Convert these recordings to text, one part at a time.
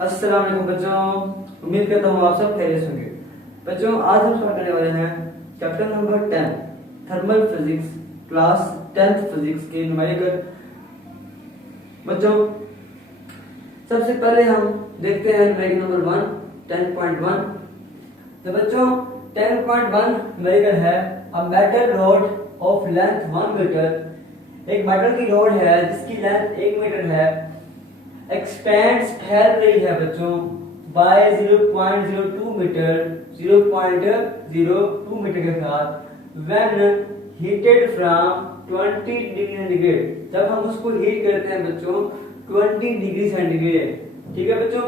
अस्सलाम वालेकुम बच्चों, उम्मीद करता हूँ आप सब खैरियत होंगे। बच्चों आज हम स्टार्ट करने वाले हैं chapter number 10 thermal physics class 10th physics के न्यूमेरिकल। बच्चों सबसे पहले हम देखते हैं न्यूमेरिकल नंबर 1 10.1। तो बच्चों 10.1 न्यूमेरिकल है a metal rod of length 1 metre. एक मेटल की रॉड है जिसकी लेंथ 1 मीटर है, एक्सपेंड्स फैल रही है बच्चों बाय 0.02 मीटर 0.02 मीटर के साथ when heated from 20 degree centigrade. जब हम उसको हीट करते हैं बच्चों 20 डिग्री सेंटीग्रेड, ठीक है बच्चों।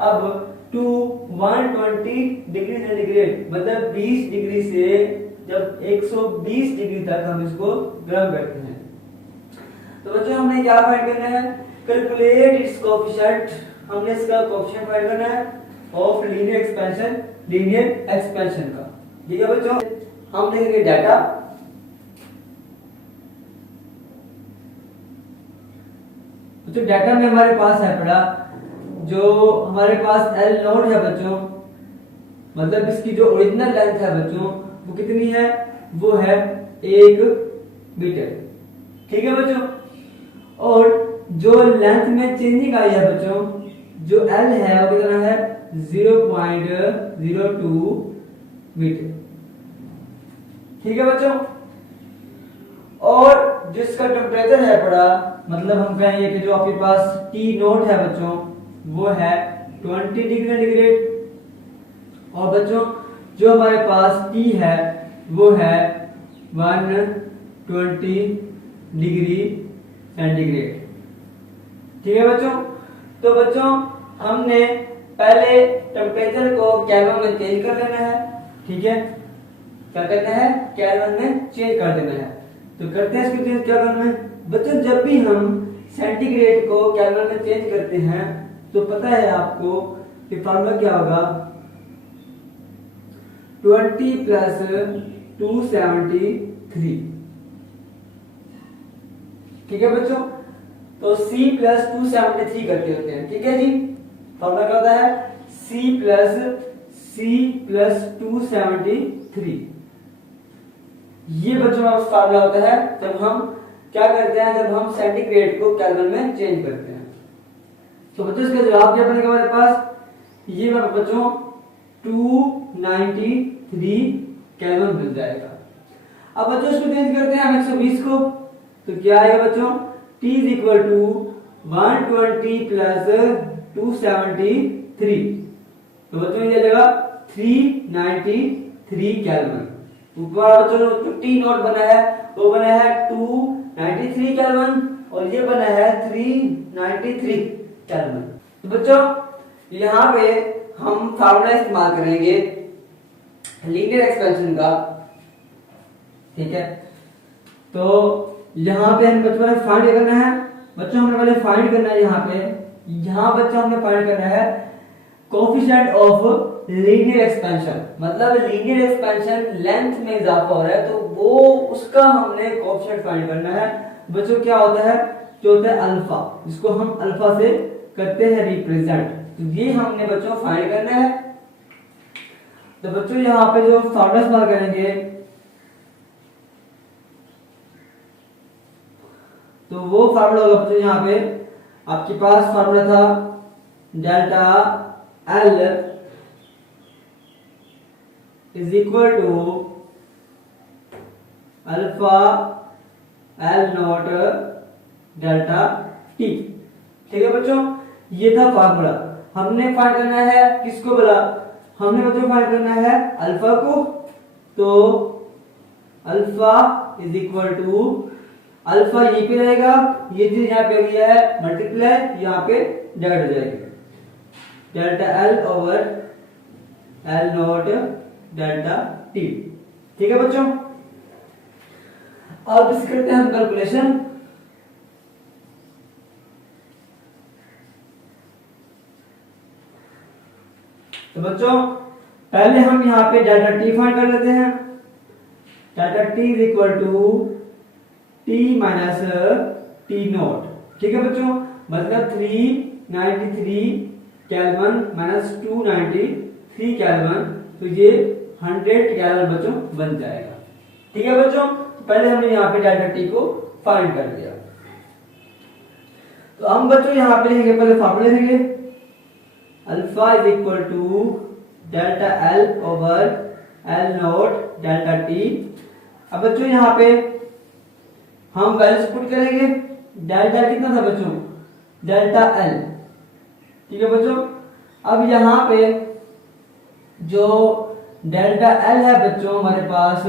अब टू 120 डिग्री सेंटीग्रेड मतलब 20 डिग्री से जब 120 डिग्री तक हम इसको गर्म करते हैं। तो बच्चों हमने क्या फाइंड करना है, कैलकुलेट इट्स कोएफिशिएंट। हमने इसका कोएफिशिएंट फाइंड करना है ऑफ लीनियर एक्सपेंशन का, ठीक है बच्चों। हम देखेंगे डाटा। तो डाटा में हमारे पास है पड़ा जो हमारे पास L नोट है बच्चों, मतलब इसकी जो ओरिजिनल लेंथ है बच्चों वो कितनी है, वो है 1 मीटर, ठीक है बच्चों। और जो लेंथ में चेंजिंग आई है बच्चों, जो L है वो कितना है 0.02 मीटर, ठीक है बच्चों। और जिसका टेम्परेचर है पड़ा, मतलब हम कहेंगे कि जो आपके पास T नोट है बच्चों वो है 20 डिग्री सेंटीग्रेड। और बच्चों जो हमारे पास T है वो है 120 डिग्री सेंटीग्रेड, ठीक है बच्चों। तो बच्चों हमने पहले टेम्परेचर को केल्विन में चेंज कर लेना है, ठीक है। क्या करना है, केल्विन में चेंज कर देना है। तो करते हैं इसको चेंज केल्विन में। बच्चों जब भी हम सेंटीग्रेड को केल्विन में चेंज करते हैं तो पता है आपको कि फार्मूला क्या होगा, 20 प्लस 273, ठीक है बच्चों। तो C प्लस 273 करते होते हैं, ठीक है जी। फॉर्मूला क्या होता है, C प्लस 273। ये बच्चों का फॉर्मूला होता है जब हम क्या करते हैं, जब हम सेंटीग्रेड को केल्विन में चेंज करते हैं। तो बच्चों इसका जवाब क्या बनेगा हमारे पास, ये बच्चों 293 केल्विन मिल जाएगा। अब बच्चों इसको चेंज करते हैं हम 120 को, तो क्या आएगा बच्चों, T is equal to 120 plus 273। तो बच्चों ये जगह 393 केल्विन। ऊपर बच्चों जो T नोट बना है वो बना है 293 केल्विन और ये बना है 393 केल्विन। तो बच्चों यहाँ पे हम फार्मूला इस्तेमाल करेंगे लीनियर एक्सपेंशन का, ठीक है। तो यहाँ पे हमें बच्चों ने फाइंड करना है, बच्चों हमने पहले फाइंड करना है यहाँ बच्चों हमने फाइंड करना है कोएफिशिएंट ऑफ लीनियर एक्सपेंशन। मतलब लीनियर एक्सपेंशन लेंथ में इजाफा हो रहा है तो वो उसका हमने कोएफिशिएंट फाइंड करना है बच्चों। क्या होता है, जो होता है अल्फा, जिसको हम अल्फा से करते हैं रिप्रेजेंट। तो ये हमने बच्चों फाइंड करना है। तो बच्चों यहाँ पे जो फार्मूला इस्तेमाल करेंगे तो वो फार्मूला होगा बच्चों, यहाँ पे आपके पास फार्मूला था delta L is equal to alpha L naught delta T, ठीक है बच्चों। ये था फार्मूला। हमने फाइंड करना है किसको बोला, हमने बच्चों फाइंड करना है अल्फा को। तो alpha is equal to alpha ये पे रहेगा, ये चीज यहाँ पे गया है मल्टीप्लाई, यहाँ पे डिवाइड हो जाएगी delta L over L naught delta T, ठीक है बच्चों। अब इस करते हैं हम कैलकुलेशन। तो बच्चों पहले हम यहाँ पे डेल्टा T फाइंड कर लेते हैं। Delta T is equal to T minus T naught, ठीक है बच्चों। मतलब 393 केल्विन माइनस 293 केल्विन, तो ये 100 केल्विन बच्चों बन जाएगा। ठीक है बच्चों, पहले हमने यहाँ पे डेल्टा टी को फाइंड कर लिया। तो हम बच्चों यहाँ पे लिखेंगे, पहले फॉर्मूला लिखेंगे, alpha is equal to delta L over L naught delta T. अब बच्चों यहाँ पे हम वैल्यूज पुट करेंगे। डेल्टा कितना था बच्चों, डेल्टा एल। ठीक है बच्चों, अब यहाँ पे जो डेल्टा एल है बच्चों हमारे पास,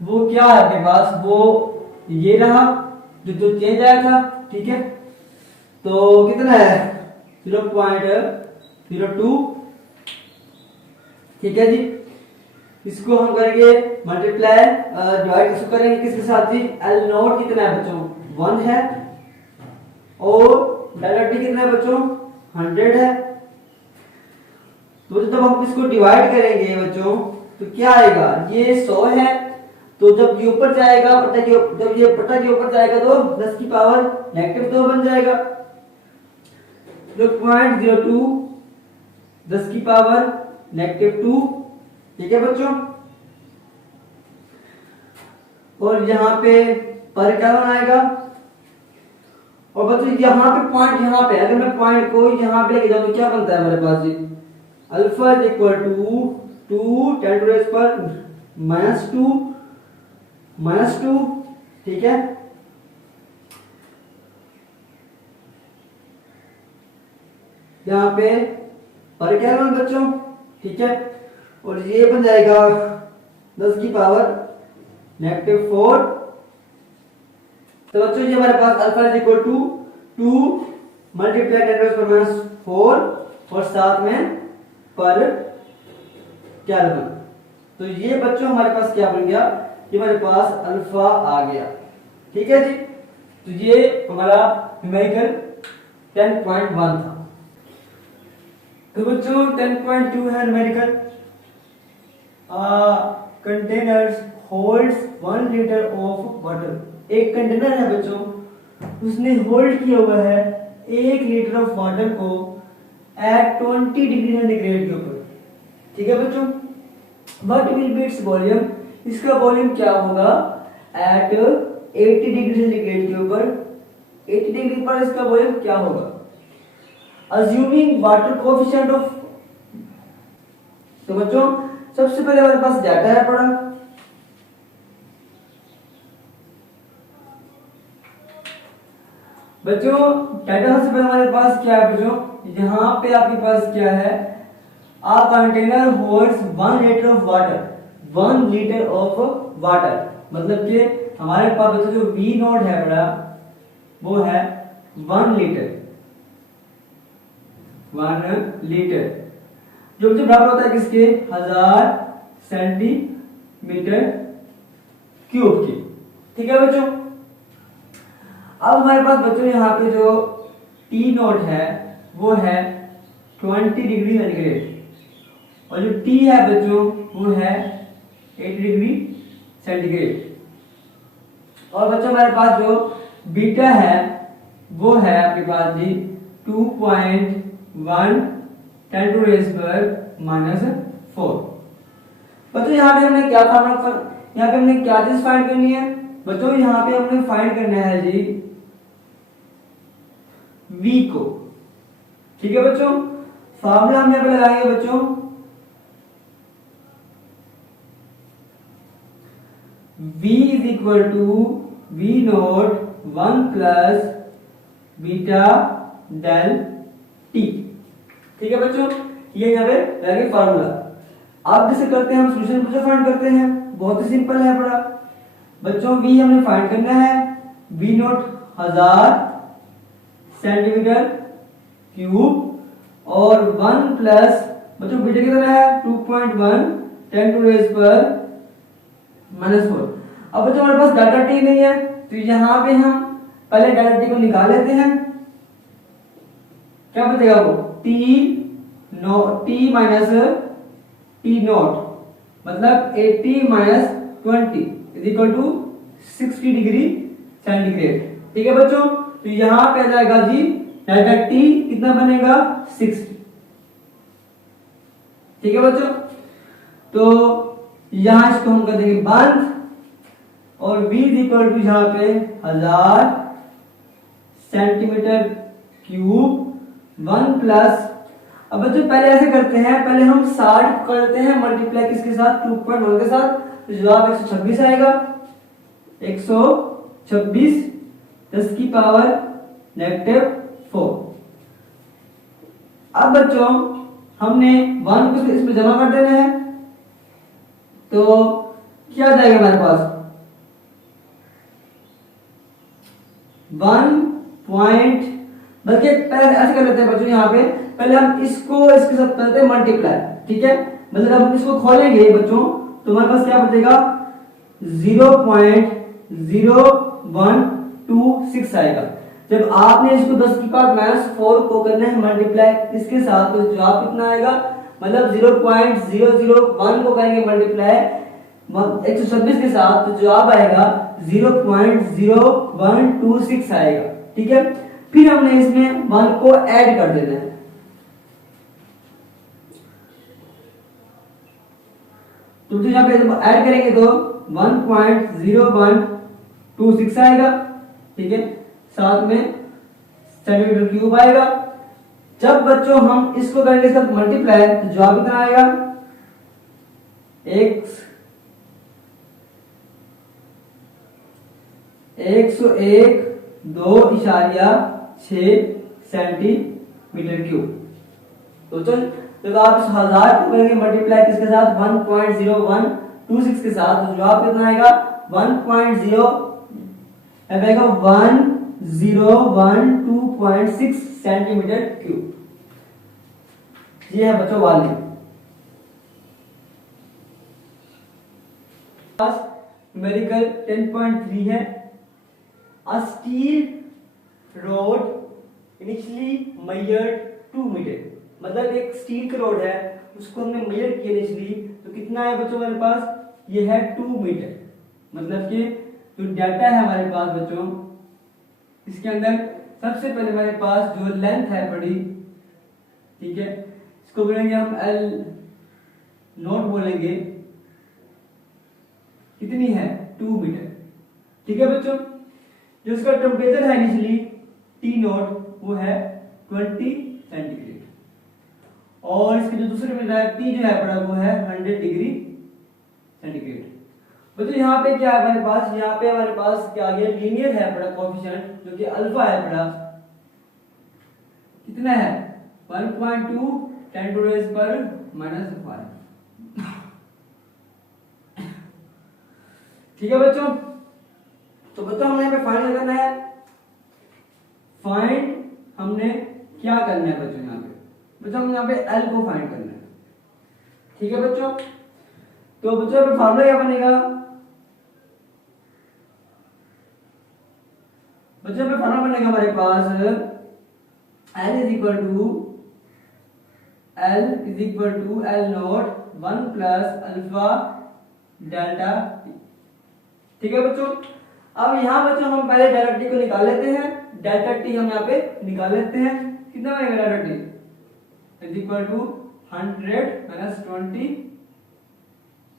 वो क्या है आपके पास, वो ये रहा जो चेंज आया था। ठीक है, तो कितना है 0.02। ठीक है जी, इसको हम करेंगे मल्टीप्लाई, डिवाइड इसको करेंगे किसके साथ जी, एल नॉट कितना है बच्चों 1 है, और डेल्टा टी कितना है बच्चों 100 है। तो जब हम इसको डिवाइड करेंगे बच्चों तो क्या आएगा, ये 100 है, तो जब ये ऊपर जाएगा जब ये बटा के ऊपर जाएगा तो 10 की पावर -2 बन जाएगा। 0.02 10 की पावर -2। ठीक है बच्चों, और यहाँ पे पर क्या आएगा, और बच्चों यहाँ पे पॉइंट, यहाँ पे अगर मैं पॉइंट को यहाँ पे लेके जाऊं तो क्या बनता है हमारे पास जी, alpha is equal to 2 10 to raise पर -2। ठीक है, यहाँ पे पर क्या है बच्चों। ठीक है, और ये बन जाएगा 10 की पावर -4। तो बच्चों ये हमारे पास alpha is equal to 2 multiply 10 to the power -4 और साथ में पर केल्विन। तो ये बच्चों हमारे पास क्या बन गया, ये हमारे पास अल्फा आ गया। ठीक है जी, तो ये हमारा न्यूमेरिकल 10.1 था। तो बच्चों 10.2 है numerical, containers holds 1 litre of water. एक कंटेनर है बच्चों, उसने होल्ड किया हुआ है 1 लीटर ऑफ वाटर को एट 20 डिग्री सेंटीग्रेड के ऊपर। ठीक है बच्चों, what will be its volume, इसका वॉल्यूम क्या होगा एट 80 डिग्री सेंटीग्रेड के ऊपर। 80 डिग्री पर इसका वॉल्यूम क्या होगा, अज्यूमिंग वाटर कोएफिशिएंट ऑफ। तो बच्चों सबसे पहले हमारे पास डाटा है पड़ा, बच्चों डाटा सबसे पहले हमारे पास क्या है बच्चों, यहाँ पे आपके पास क्या है, a container holds 1 litre of water. 1 litre of water मतलब कि हमारे पास बच्चों जो V नोट है बड़ा, वो है 1 लीटर। 1 लीटर जो बराबर होता है किसके, 1000 सेंटीमीटर क्यूब की। ठीक है बच्चों, अब हमारे पास बच्चों यहाँ पे जो T नोट है वो है 20 डिग्री सेंटीग्रेड, और जो T है बच्चों वो है 80 डिग्री सेंटीग्रेड। और बच्चों हमारे पास जो बीटा है वो है आपके पास जी 2.1 10 टू रेज़ पर -4। बच्चों यहाँ पे हमने क्या फार्मूला, यहाँ पे हमने क्या चीज फाइंड करनी है बच्चों, यहाँ पे हमने फाइंड करना है जी V को। ठीक है बच्चों, फार्मूला हम यहाँ पे लगाएंगे बच्चों, V is equal to V naught 1 plus beta del T। ठीक है बच्चों, ये यहाँ पे लगेगा फार्मूला। अब जैसे करते हैं हम सॉल्यूशन को फाइंड करते हैं, बहुत ही सिंपल है बड़ा बच्चों। V हमने फाइंड करना है, V नोट 1000 सेंटीमीटर क्यूब और 1 प्लस बच्चों बीटा कितना है 2.1 10 टू रेज़ पर -4। अब बच्चों हमारे पास डेल्टा टी नहीं है, तो यहाँ पे हम पहले डेल्टा टी को निकाल लेते हैं। क्या बचेगा वो टी माइनस टी नॉट, मतलब 80 minus 20 is equal to 60 degree centigrade. ठीक है बच्चों, तो यहाँ पे आ जाएगा जी डेल्टा टी कितना बनेगा 60। ठीक है बच्चों, तो यहां इसको हम कर देंगे बंद और v इक्वल टू यहां पे 1000 सेंटीमीटर क्यूब 1 प्लस। अब बच्चों पहले ऐसे करते हैं, पहले हम 60 करते हैं मल्टीप्लाई किसके साथ 2.1 के साथ, तो जवाब 126 आएगा। 126 10 की पावर -4। अब बच्चों हमने 1 को इसमें जमा कर देना है, तो क्या आ जाएगा हमारे पास 1 पॉइंट, बल्कि पहले ऐसे कर लेते हैं बच्चों, यहाँ पे पहले हम इसको इसके साथ करते हैं मल्टीप्लाई। ठीक है, मतलब हम इसको खोलेंगे बच्चों तो हमारे पास क्या बचेगा 0.0126 आएगा। जब आपने इसको 10 की पावर -4 को करना है मल्टीप्लाई इसके साथ, तो जवाब कितना आएगा, मतलब 0.001 को करेंगे मल्टीप्लाई 126 के साथ, तो जवाब आएगा 0.0126 आएगा। ठीक है, फिर हमने इसमें 1 को ऐड कर देना है, तो यहाँ पे ऐड करेंगे तो 1.0126 आएगा। ठीक है, साथ में सेंटीमीटर क्यूब आएगा। जब बच्चों हम इसको करेंगे सब मल्टीप्लाई, तो जवाब कितना आएगा 101.2.6 सेंटीमीटर क्यूब। तो चल जब आप 1000 को करेंगे मल्टीप्लाई किसके साथ 1.0126 के साथ, तो जवाब कितना आएगा 1012.6 सेंटीमीटर क्यूब। ये है बच्चों वॉल्यूम। न्यूमेरिकल 10.3 है। A steel rod initially measured 2 metre, मतलब एक स्टील का रोड है उसको हमने मेजर किया इनिशियली, तो कितना है बच्चों हमारे पास, ये है 2 मीटर। मतलब कि जो डाटा है हमारे पास बच्चों, इसके अंदर सबसे पहले हमारे पास जो लेंथ है बड़ी, ठीक है, इसको बोलेंगे हम L नोट बोलेंगे, कितनी है 2 मीटर। ठीक है बच्चों, जो इसका टेम्परेचर है इनिशियली T नोट वो है 20 सेंटीग्रेड, और इसके जो दूसरे में T जो है बड़ा वो है 100 डिग्री सेंटीग्रेड। बच्चों यहाँ पे क्या है हमारे पास, यहाँ पे हमारे पास क्या आ गया लीनियर है बड़ा कोएफिशिएंट, जो कि अल्फा है बड़ा, कितना है 1.2 10 टू रेज़ पर -5। ठीक है बच्चों, तो बच्चों हमने यहाँ पे फाइंड करना है। फाइंड हमने क्या करना है बच्चों, यहाँ पे बच्चों हम यहाँ पे L को फाइंड करना है। ठीक है बच्चों, तो बच्चों यहाँ पे फार्मूला क्या बनेगा, बच्चों यहाँ पे फार्मूला बनेगा हमारे पास L is equal to L naught 1 plus alpha delta T। ठीक है बच्चों, अब यहाँ बच्चों हम पहले डेल्टा T को निकाल लेते हैं। डेल्टा T हम यहाँ पे निकाल लेते हैं, कितना बनेगा delta T is equal to 100 minus 20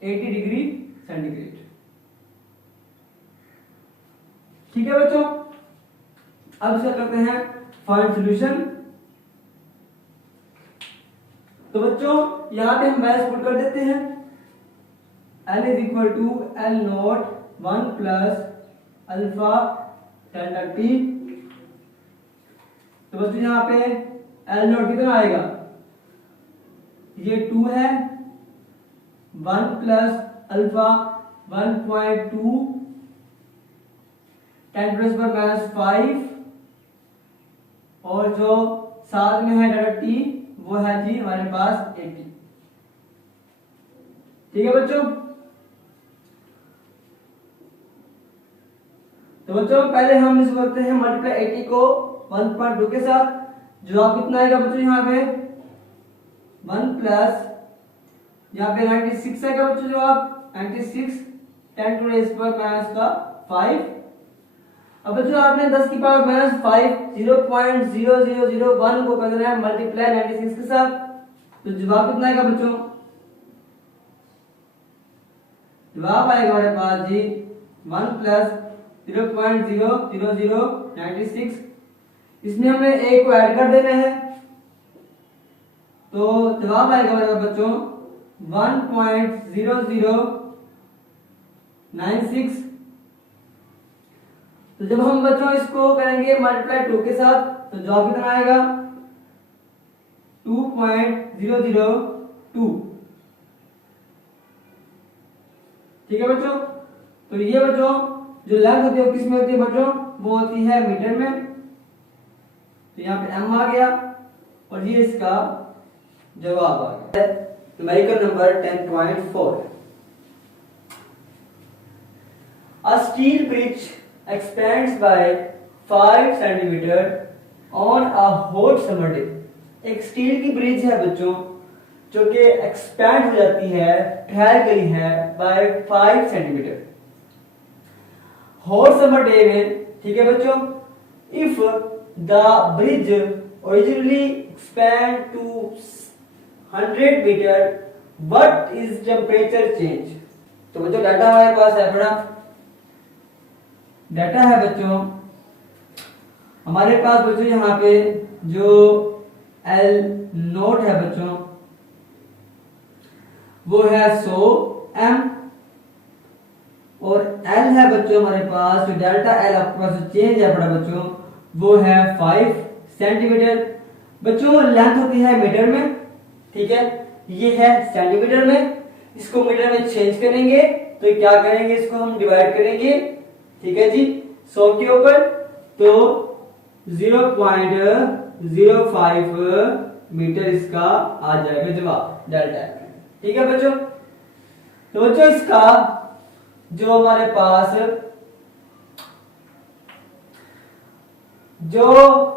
80 degree centigrade. ठीक है बच्चों, अब इसका करते हैं फाइंड सॉल्यूशन। तो बच्चों यहाँ पे हम वैल्यूज पुट कर देते हैं। L is equal to L naught 1 plus alpha delta T। तो बच्चों यहाँ पे L नॉट कितना आएगा, ये 2 है, 1 प्लस अल्फा 1.2 10 टू रेज़ पर -5, और जो साथ में है डेल्टा T वो है जी हमारे पास 80। ठीक है बच्चों, तो बच्चों पहले हम इसको करते हैं मल्टीप्लाई 80 को 1.2 के साथ, जवाब कितना आएगा बच्चों यहाँ पे 1 प्लस यहाँ पे 96 आएगा बच्चों, जवाब 96 10 टू रेज़ पर -5, अब बच्चों आपने 10 की पावर माइनस 5 0.0001 को करना है मल्टीप्लाई 96 के साथ, तो जवाब कितना आएगा बच्चों? जवाब आएगा हमारे पास जी 1 प्लस 0.00096। इसमें हमें a को ऐड कर देना है, तो जवाब आएगा हमारे पास बच्चों 1.0096। तो जब हम बच्चों इसको करेंगे मल्टीप्लाई 2 के साथ, तो जवाब कितना आएगा? 2.002। ठीक है बच्चों। तो ये बच्चों जो लेंथ होती है वो किस में होती है बच्चों? वो होती है मीटर में। तो यहाँ पे m आ गया और ये इसका जवाब आ गया। Numerical number 10.4। A steel bridge expands by 5 centimeter on a hot summer day। एक स्टील की ब्रिज है बच्चों जो कि एक्सपैंड हो जाती है, ठहर गई है by 5 centimetre hot summer day में। ठीक है बच्चों, if the bridge originally expand to 100 metre, what is temperature change? तो बच्चों डाटा हमारे पास है, बड़ा डाटा है बच्चों हमारे पास। बच्चों यहाँ पे जो L नोट है बच्चों वो है 100 m, और L है बच्चों हमारे पास जो डेल्टा L आपके पास चेंज है बड़ा बच्चों वो है 5 सेंटीमीटर। बच्चों लेंथ होती है मीटर में, ठीक है, ये है सेंटीमीटर में। इसको मीटर में चेंज करेंगे तो क्या करेंगे, इसको हम डिवाइड करेंगे, ठीक है जी, 100 के ऊपर, तो 0.05 मीटर इसका आ जाएगा जवाब डेल्टा। ठीक है बच्चों। तो बच्चों इसका जो हमारे पास जो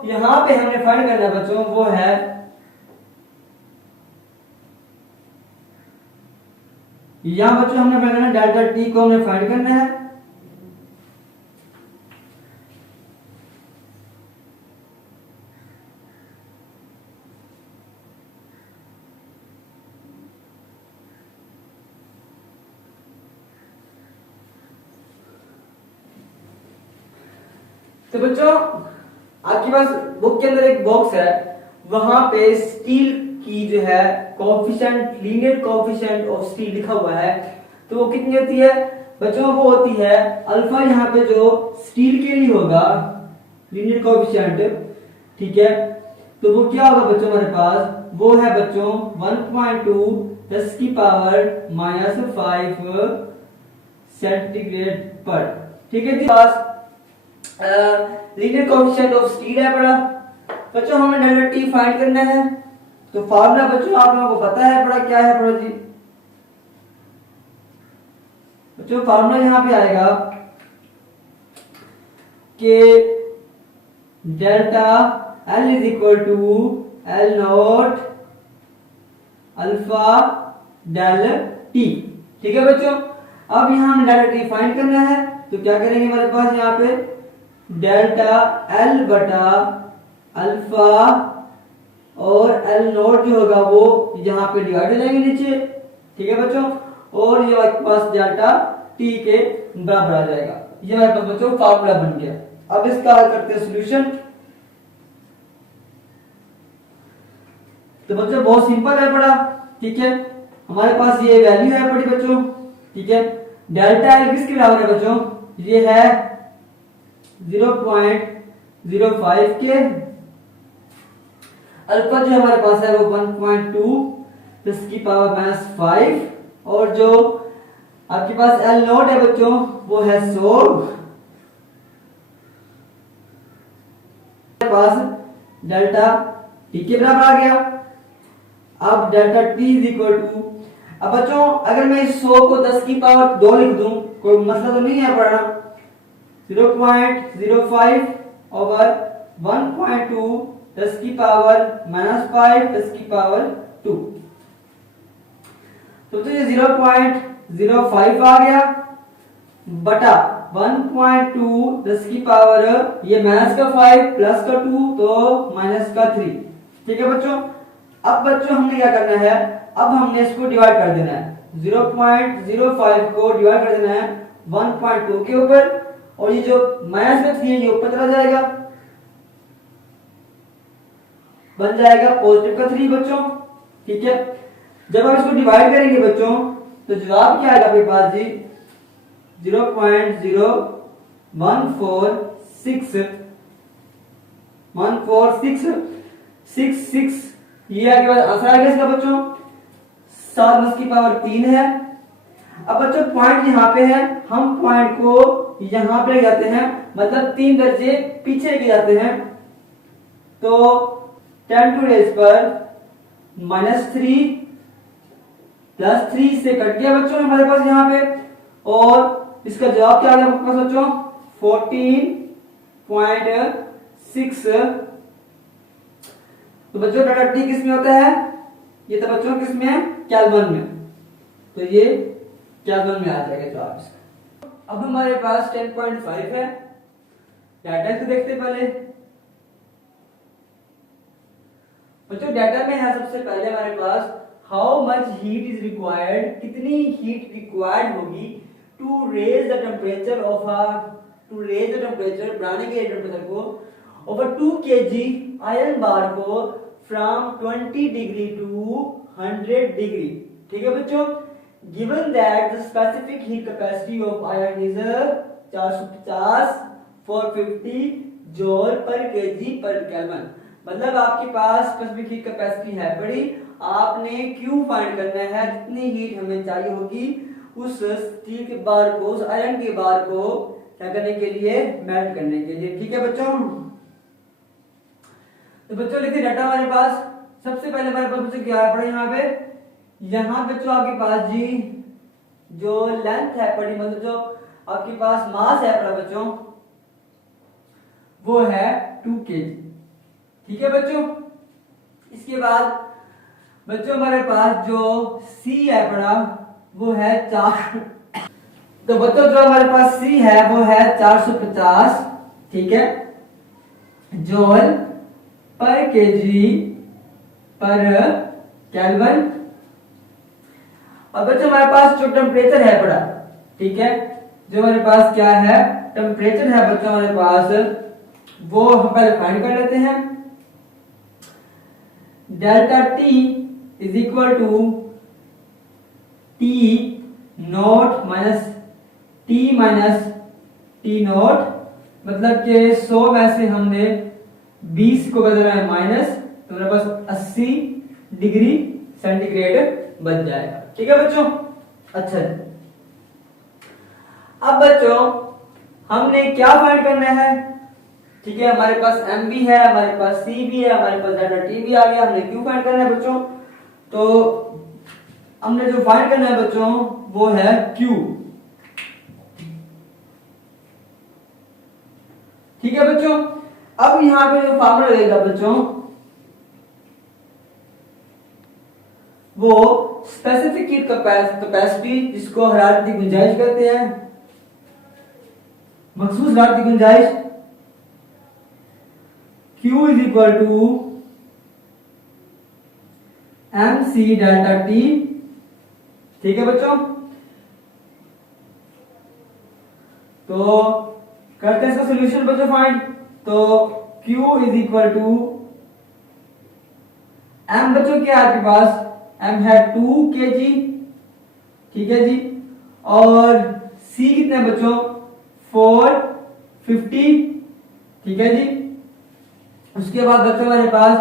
यहां पे हमने फाइंड करना है बच्चों वो है यहां बच्चों हमने फाइंड करना डेल्टा टी को हमने फाइंड करना है। तो बच्चों आपके पास बुक के अंदर एक बॉक्स है, वहां पे स्टील की जो है coefficient, linear coefficient of steel लिखा हुआ है। तो वो कितनी होती है बच्चों? वो होती है अल्फा, यहाँ पे जो स्टील के लिए होगा लीनियर कोएफिशिएंट, ठीक है, तो वो क्या होगा बच्चों हमारे पास? वो है बच्चों 1.2 10 की पावर -5 सेंटीग्रेड पर। ठीक है जी, पास लीनियर कोएफिशिएंट ऑफ स्टील है बड़ा बच्चों, हमें डेल्टा टी फाइंड करना है। तो फार्मूला बच्चों आप लोगों को पता है बड़ा, क्या है बड़ा जी? बच्चों फार्मूला यहां पे आएगा कि delta L is equal to L naught alpha del T. ठीक है बच्चों, अब यहां हमें डेल्टा टी फाइंड करना है, तो क्या करेंगे हमारे पास यहाँ पे डेल्टा L बटा अल्फा और L नोट जो होगा वो यहाँ पे डिवाइड हो जाएंगे नीचे। ठीक है बच्चों, और ये हमारे पास डेल्टा T के बराबर आ जाएगा। ये हमारे पास बच्चों फार्मूला बन गया। अब इसका हल करते हैं सोल्यूशन। तो बच्चों बहुत सिंपल है बड़ा, ठीक है, हमारे पास ये वैल्यू है बड़ी बच्चों, ठीक है, डेल्टा L किसके बराबर है बच्चों? ये है 0.05 के, अल्फा जो हमारे पास है वो 1.2 10 की पावर -5, और जो आपके पास L नोट है बच्चों वो है 100। पास डेल्टा टी के बराबर आ गया। अब delta T is equal to, अब बच्चों अगर मैं इस 100 को 10 की पावर 2 लिख दूं, कोई मसला तो नहीं है पढ़ना। 0.05 ओवर 1.2 10 की पावर -5 10 की पावर 2, तो ये 0.05 आ गया बटा 1.2 10 की पावर ये माइनस का 5 प्लस का 2 तो माइनस का 3। ठीक है बच्चों, अब बच्चों हमने क्या करना है, अब हमने इसको डिवाइड कर देना है, 0.05 को डिवाइड कर देना है 1.2 के ऊपर, और ये जो माइनस का 3 है ये ऊपर चला जाएगा, बन जाएगा पॉजिटिव का 3 बच्चों। ठीक है, जब हम इसको डिवाइड करेंगे बच्चों तो जवाब क्या आएगा आपके पास जी, 0.0146 ये आपके पास आंसर आ गया इसका बच्चों। 7 10 की पावर 3 है। अब बच्चों पॉइंट यहाँ पे है, हम पॉइंट को यहाँ पे ले जाते हैं, मतलब 3 दर्जे पीछे लेके जाते हैं, तो 10 टू रेज पर -3 प्लस 3 से कट गया बच्चों हमारे पास यहाँ पे, और इसका जवाब क्या आ गया आपके पास बच्चों, 14.6। तो बच्चों डाटा टी किस में होता है, ये तो बच्चों किस में है, केल्विन में, तो ये केल्विन में आ जाएगा जवाब इसका। अब हमारे पास 10.5 है, डाटा को देखते पहले बच्चों। डाटा में है सबसे पहले हमारे पास how much heat is required, कितनी हीट रिक्वायर्ड होगी टू रेज द टेम्परेचर बढ़ाने के टेम्परेचर को ओवर 2 kg आयरन बार को फ्रॉम 20 डिग्री टू 100 डिग्री। ठीक है बच्चों, given that the specific heat capacity of iron is 450 450 joule पर केजी पर केल्विन, मतलब आपके पास स्पेसिफिक हीट कैपेसिटी है बड़ी, आपने क्यू फाइंड करना है, जितनी हीट हमें चाहिए होगी उस स्टील के बार को, उस आयरन के बार को क्या करने के लिए, मेल्ट करने के लिए। ठीक है बच्चों, तो बच्चों लिखिए डाटा हमारे पास सबसे पहले हमारे पास बच्चों क्या है पड़ा, यहाँ बच्चों आपके पास जी जो लेंथ है पड़ी, मतलब जो आपके पास मास है पड़ा बच्चों वो है 2 kg। ठीक है बच्चों, इसके बाद बच्चों हमारे पास जो C है पड़ा वो है 4, तो बच्चों जो हमारे पास C है वो है 450, ठीक है, जूल पर केजी पर केल्विन। और बच्चों हमारे पास जो टेम्परेचर है पड़ा, ठीक है, जो हमारे पास क्या है टेम्परेचर है बच्चों हमारे पास, वो हम पहले फाइंड कर लेते हैं। Delta T is equal to T naught minus T naught, मतलब कि 100 में से हमने 20 को बदलना है माइनस, तो मेरे पास 80 डिग्री सेंटीग्रेड बन जाएगा। ठीक है बच्चों, अच्छा अब बच्चों हमने क्या फाइंड करना है, ठीक है, हमारे पास m भी है, हमारे पास c भी है, हमारे पास डेल्टा t भी आ गया, हमने q फाइंड करना है बच्चों। तो हमने जो फाइंड करना है बच्चों वो है q। ठीक है बच्चों, अब यहां पे जो फार्मूला लगेगा बच्चों वो स्पेसिफिक हीट कैपेसिटी, जिसको हरारती गुंजाइश कहते हैं, मखसूस हरारती गुंजाइश, Q is equal to MC delta T। ठीक है बच्चों, तो करते हैं इसका सॉल्यूशन बच्चों फाइंड। तो Q is equal to M बच्चों क्या है आपके पास, M है 2 kg, ठीक है जी, और C कितने बच्चों 450, ठीक है जी। उसके बाद बच्चों हमारे पास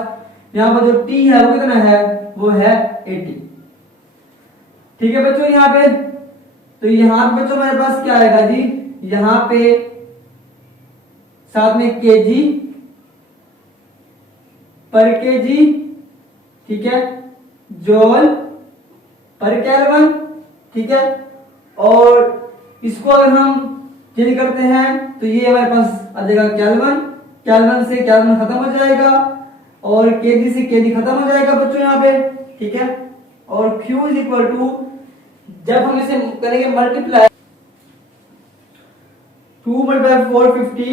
यहाँ पर जो T है वो कितना है, वो है 80। ठीक है बच्चों, यहाँ पे तो यहाँ पे बच्चों हमारे पास क्या आएगा जी, यहाँ पे साथ में केजी पर केजी, ठीक है, जूल पर केल्विन, ठीक है, और इसको अगर हम चेंज करते हैं तो ये हमारे पास आ जाएगा केल्विन, केल्विन से केल्विन खत्म हो जाएगा और केजी से केजी खत्म हो जाएगा बच्चों यहाँ पे, ठीक है। और Q इज इक्वल टू, जब हम इसे करेंगे मल्टीप्लाई, 2 मल्टीप्लाई 450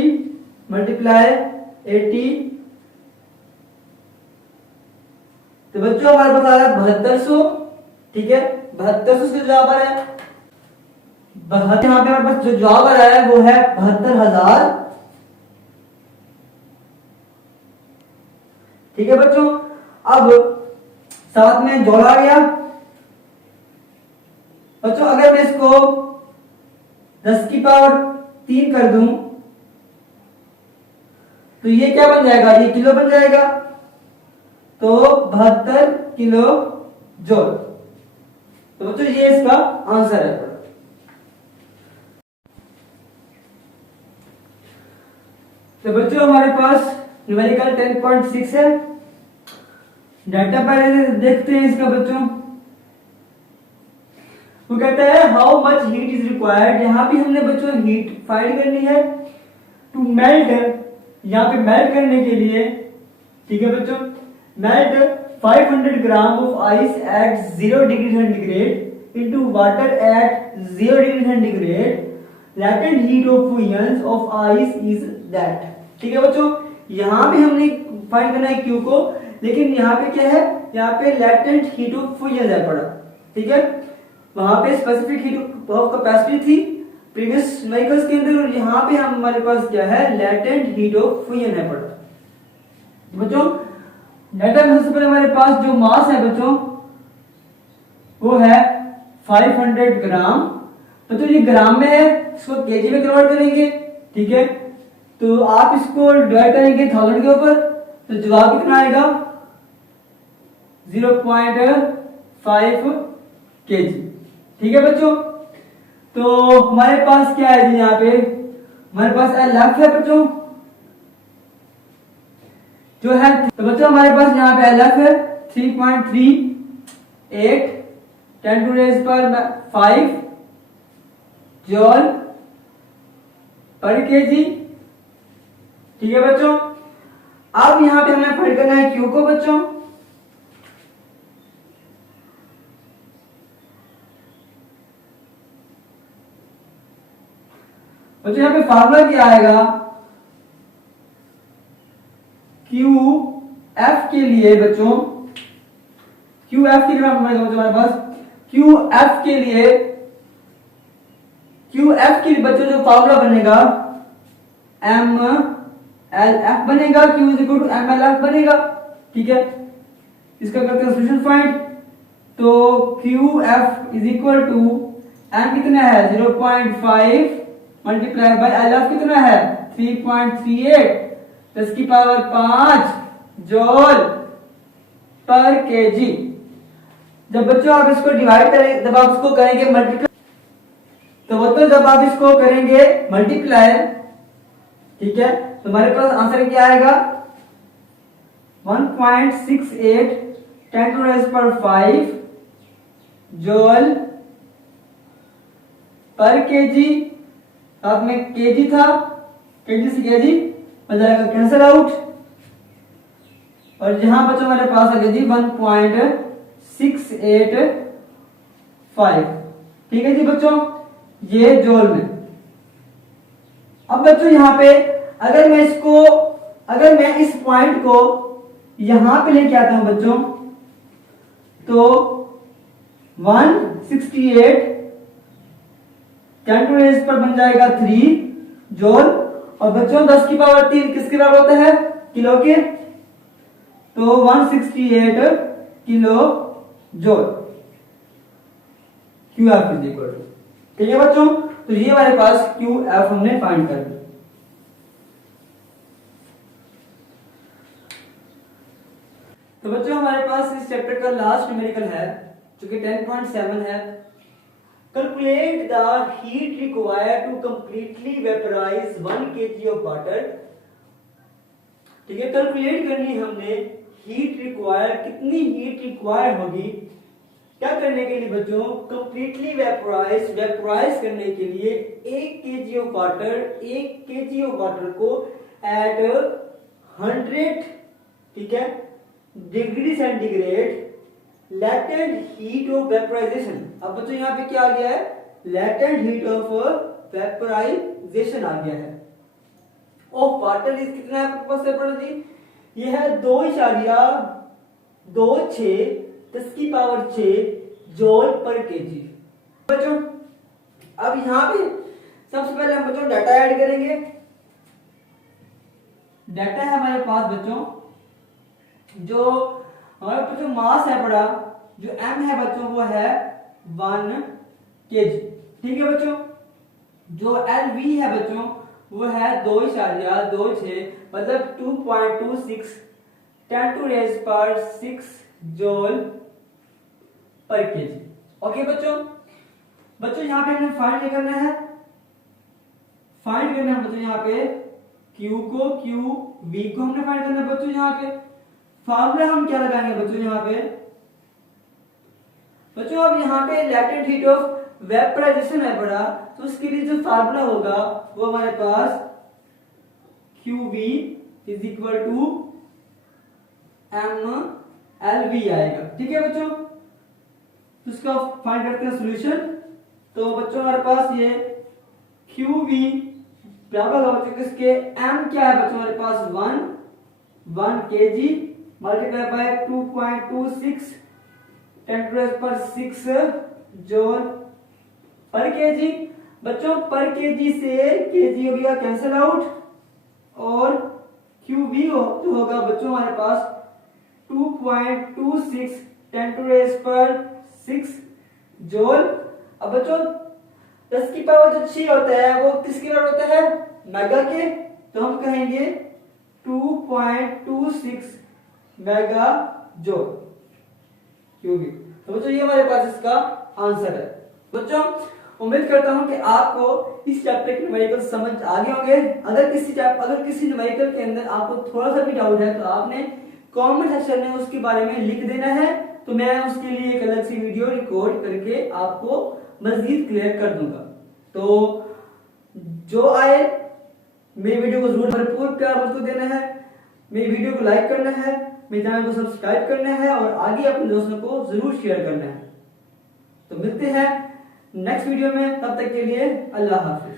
मल्टीप्लाई 80, तो बच्चों हमारे पास आ रहा है 7200। ठीक है, 7200 से जवाब आ रहा है। यहाँ पे हमारे पास जो जवाब आ रहा है वो है 72,000। ठीक है बच्चों, अब साथ में जोड़ आ गया। बच्चों अगर मैं इसको 10 की पावर 3 कर दूं तो ये क्या बन जाएगा, ये किलो बन जाएगा। तो 72 किलो जूल। तो बच्चों ये इसका आंसर है। तो बच्चों हमारे पास न्यूमेरिकल 10.6 है। डाटा पहले देखते हैं इसका बच्चों। वो कहता है how much heat is required. यहाँ भी हमने बच्चों हीट फाइंड करनी है टू मेल्ट, यहाँ पे मेल्ट करने के लिए। ठीक है बच्चों, melt 500 gram of ice eight 0 degree centigrade into water at 0 degree centigrade. Latent heat of fusion of ice is that. ठीक है बच्चों, यहाँ भी हमने फाइंड करना है क्यू को, लेकिन यहाँ पे क्या है, यहाँ पे लैटेंट हीट ऑफ फ्यूजन है पड़ा। ठीक है, वहां पे स्पेसिफिक हीट ऑफ कैपेसिटी थी प्रीवियस न्यूमेरिकल्स के अंदर, और यहाँ पे हमारे पास क्या है, लैटेंट हीट ऑफ फ्यूजन है पड़ा। बच्चों डाटा में सबसे पहले हमारे पास जो मास है बच्चों वो है 500 ग्राम। बच्चों ये ग्राम में है, इसको केजी में कन्वर्ट करेंगे। ठीक है, तो आप इसको डिवाइड करेंगे 1000 के ऊपर, तो जवाब कितना आएगा, 0.5 केजी। ठीक है बच्चों, तो हमारे पास क्या है जी, यहाँ पे हमारे पास LF है बच्चों जो है। तो बच्चों हमारे पास यहाँ पे LF है 3.38 10⁵ जॉल पर केजी। ठीक है बच्चों, अब यहाँ पे हमें फाइंड करना है क्यू को बच्चों। बच्चों यहाँ पे फार्मूला क्या आएगा, क्यू एफ के लिए बच्चों, क्यू एफ की ग्राफ बनेगा बच्चों हमारे पास। क्यू एफ के लिए, क्यू एफ के लिए बच्चों जो फार्मूला बनेगा एम एल एफ बनेगा, Q is equal to M L F बनेगा। ठीक है, इसका करते हैं सॉल्यूशन फाइंड। तो Q F is equal to M कितना है 0.5 मल्टीप्लाई बाय एल एफ कितना है 3.38 10 की पावर 5 जूल पर केजी। जब बच्चों आप इसको डिवाइड करें, जब आप इसको करेंगे मल्टीप्लाई, तो बच्चों जब आप इसको करेंगे मल्टीप्लाई, ठीक है, तो हमारे पास आंसर क्या आएगा 1.68 10⁵ जूल पर केजी। साथ में केजी था, केजी से केजी हो जाएगा कैंसिल आउट, और यहां बच्चों हमारे पास आ गया जी 1.685। ठीक है जी बच्चों, ये जूल में। अब बच्चों यहां पे अगर मैं इसको, अगर मैं इस पॉइंट को यहां पे लेके आता हूं बच्चों, तो 168 10⁻³ पर बन जाएगा 3 जूल, और बच्चों 10 की पावर 3 किसके बराबर होता है, किलो के, तो 168 kilo joule Q F is equal to. ठीक है बच्चों, तो ये हमारे पास क्यू एफ हमने फाइंड कर लिया। तो बच्चों हमारे पास इस चैप्टर का लास्ट न्यूमेरिकल है जो कि 10.7 है। Calculate the heat required to completely vaporise 1 kg of water. ठीक है, कैलकुलेट करनी हमने हीट रिक्वायर्ड, कितनी हीट रिक्वायर्ड होगी क्या करने के लिए बच्चों, कंप्लीटली वेपराइज, वेपराइज करने के लिए 1 kg of water, 1 kg of water को एट 100, ठीक है, degree centigrade latent heat of vaporisation. अब बच्चों यहाँ पे क्या आ गया है, लैटेंट हीट ऑफ वेपराइजेशन आ गया है ऑफ वाटर इज कितना है आपके पास सेपरेट जी, ये है 2.26 10⁻6 जूल पर केजी। बच्चों अब यहां पे सबसे पहले हम बच्चों डाटा ऐड करेंगे। डाटा है हमारे पास बच्चों, जो हमारे पास जो मास है बड़ा, जो m है बच्चों वो है 1 kg, ठीक है बच्चों। जो LV है बच्चों वो है 2.26 मतलब 2.26 10⁻6 जूल पर केजी। ओके बच्चों, बच्चों यहाँ पे हमें फाइंड करना है, फाइंड करना है बच्चों यहाँ पे Q को, V को हमने फाइंड करना है बच्चों। यहाँ पे फार्मूला हम क्या लगाएंगे बच्चों यहाँ पे, बच्चों अब यहाँ पे लैटेंट हीट ऑफ वेपराइजेशन है बड़ा, तो उसके लिए जो फार्मूला होगा वो हमारे पास QV is equal to MLV आएगा, ठीक है बच्चों। तो इसका फाइंड करते हैं सॉल्यूशन। तो बच्चों हमारे पास ये QV बराबर होगा बच्चों किसके, M क्या है बच्चों हमारे पास 1 kg मल्टीप्लाई बाय 2.26 10⁻6 जूल पर केजी। बच्चों पर केजी से केजी हो गया कैंसिल आउट, और QV तो होगा बच्चों हमारे पास 2.26 10⁻6 जूल। अब बच्चों 10⁻6 होता है वो किसके बराबर होता है, मेगा के, तो हम कहेंगे 2.26 मेगा जूल क्यूबी। तो बच्चों ये हमारे पास इसका आंसर है। बच्चों उम्मीद करता हूं कि आपको इस चैप्टर के न्यूमेरिकल समझ आ गए होंगे। अगर किसी न्यूमेरिकल के अंदर आपको थोड़ा सा भी डाउट है तो आपने कमेंट सेक्शन में उसके बारे में लिख देना है, तो मैं उसके लिए एक अलग सी वीडियो रिकॉर्ड करके आपको मजीद क्लियर कर दूंगा। तो जो आए मेरी वीडियो को जरूर भरपूर प्यार मुझको देना है, मेरी वीडियो को लाइक करना है, मेरे चैनल को सब्सक्राइब करना है और आगे अपने दोस्तों को जरूर शेयर करना है। तो मिलते हैं नेक्स्ट वीडियो में, तब तक के लिए अल्लाह हाफिज।